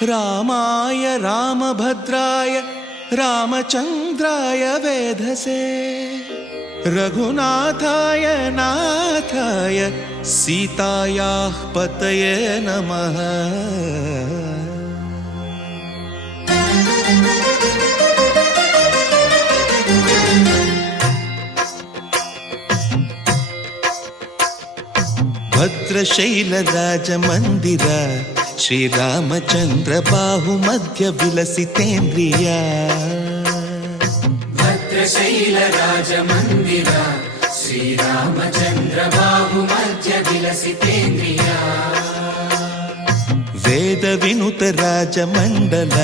रामाय रामभद्राय रामचन्द्राय वेधसे रघुनाथाय नाथाय सीतायाः पतये नमः। भद्रशैलराजमन्दिर श्रीरामचन्द्र बाहुमध्य विलसितेन्द्रिया। भद्रशैलराजमन्दिर श्रीरामचन्द्र बाहुमध्य विलसितेन्द्रिया। वेदविनुत राजमण्डल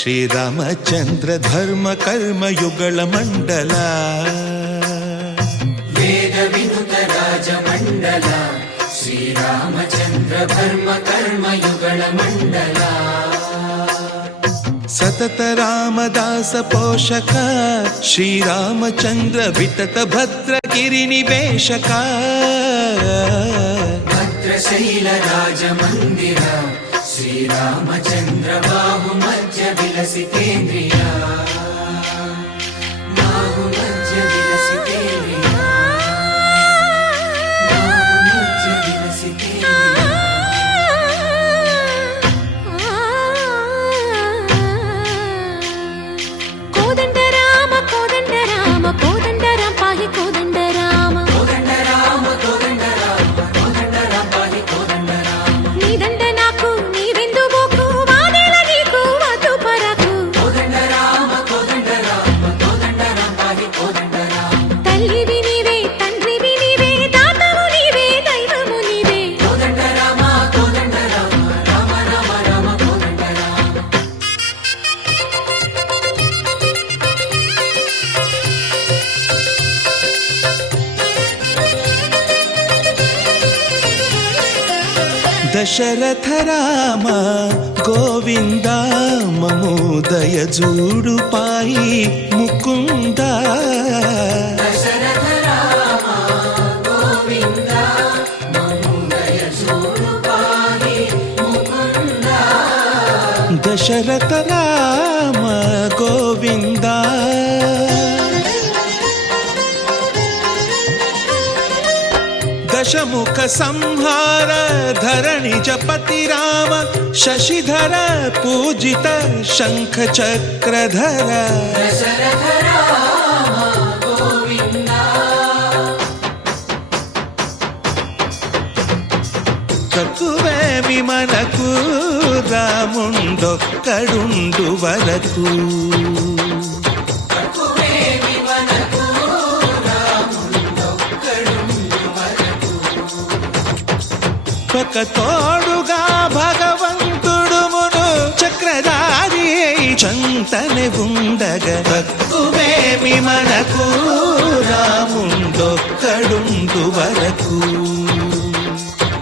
श्रीरामचन्द्र धर्म कर्म युगल मण्डल। वेदविनुत राजमण्डल श्रीरामचन्द्र धर्म कर्म युगल मण्डल। सतत रामदास पोषक श्रीरामचन्द्र वितत भद्र गिरिनिवेशक। भद्रशैल राजमन्दिर श्रीरामचन्द्र बाहुमध्य विलसितेन्द्रिया। बाहुमध्य विलसितेन्द्रिया। बाहुमध्य विलसितेन्द्रिया। कोदंड राम पाहि कोदंड राम। कोदंड राम पाहि कोदंड राम। नी दंड नाकु नीवेंदु बोकु वादेला नीकु वतु परकु। कोदंड राम पाहि कोदंड राम। तल्लिवि नीवे तंड्रिवि नीवे दातवु नीवे दैवमु नीवे। कोदंड राम राम राम राम कोदंड राम। दशरथ राम गोविंद ममोदय जूडु पाई मुकुंद। दशरथ राम गोविंद ममोदय जूडु पाहि मुकुंद। दशरथ राम गोविंद दशमुख संहार धरणि जपति राम शशिधर पूजित शंख चक्रधर। दशरथ राम गोविंद। తక్కువేమి మనకు రాముండొక్కడుండు వరకు। తక్కువేమి మనకు రాముండొక్కడుండు వరకు। ఒక తోడుగా భగవంతుడుమును చక్రధారి చంతనే ఉండగా తక్కువేమి మనకు రాముండొక్కడుండు వరకు।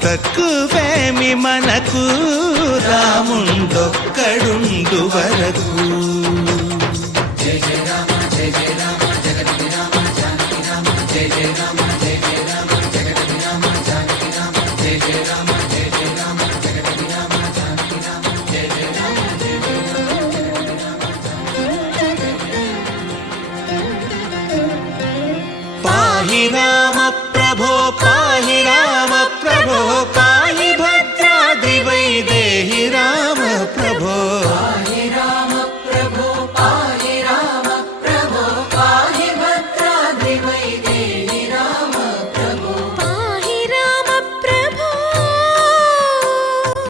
తక్కువేమి మనకు రాముండొక్కడుండు వరకు। జయ జయ రామ జగతి రామ జానకి రామ జయ జయ రామ